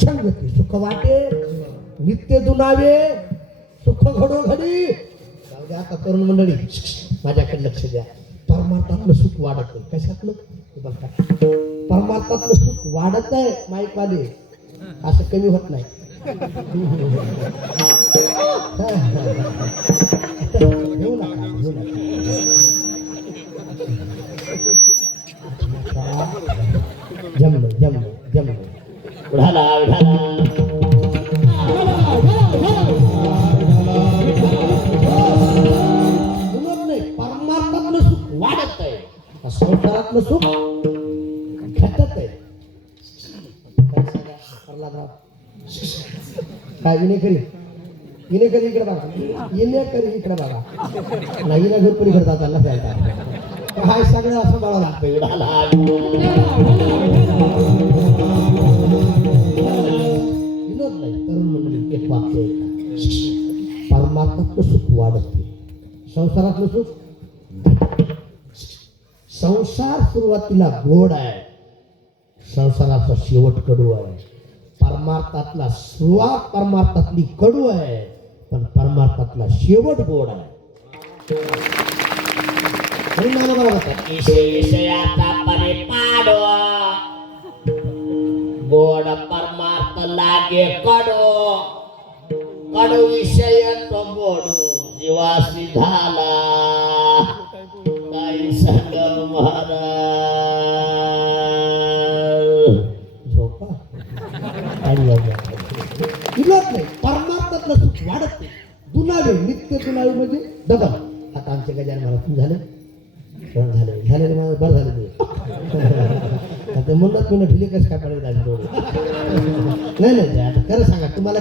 संगती सुख वाटे नित्य दुनावे सुख घडो घडी. जाऊ द्या आता तरुण मंडळी, माझ्याकडे लक्ष द्या. परमार्थातलं सुख वाढत आहे. कशातलं बघा, परमार्थातलं सुख वाढत आहे. माईकवाले असं कमी होत नाही. घेऊ नका घेऊ नका. जमलं जमलं जमलं. उडाला उडाला. परमार्थातलं सुख वाढत आहे, संसारातलं सुख घटत आहे. काय विनेकरी विनेकरी इकडे बघा, विनेकरी इकडे बघा. नाही ना घर पलीकडे जाता काय सगळं असं बघावं लागतं. विनोद नाही, तरुण मंडळी एक वाक्य आहे. परमार्थातलं सुख वाढत, संसारातलं सुख. संसार सुरुवातीला गोड आहे, संसाराचा शेवट कडू आहे. परमार्थातला सुरुवात परमार्थातली कडू आहे, पण परमार्थातला शेवट गोड आहे. विषयाचा परिपाडो गोड परमार्थ लागे कडो. कडू विषय तो गोडू जीवासी झाला. काही संग महाराज झोपा आणि विरोध नाही. परमार्थातलं सुख वाढत नाही. दुनावे नित्य दुनावे म्हणजे डबल. आता आमचे गजानन महाराज झाले झाले झाले मला बरं झालं ते. आता म्हणूनच मी ढिले कसं काय पडेल थोडे. नाही नाही आता खरं सांगा तुम्हाला.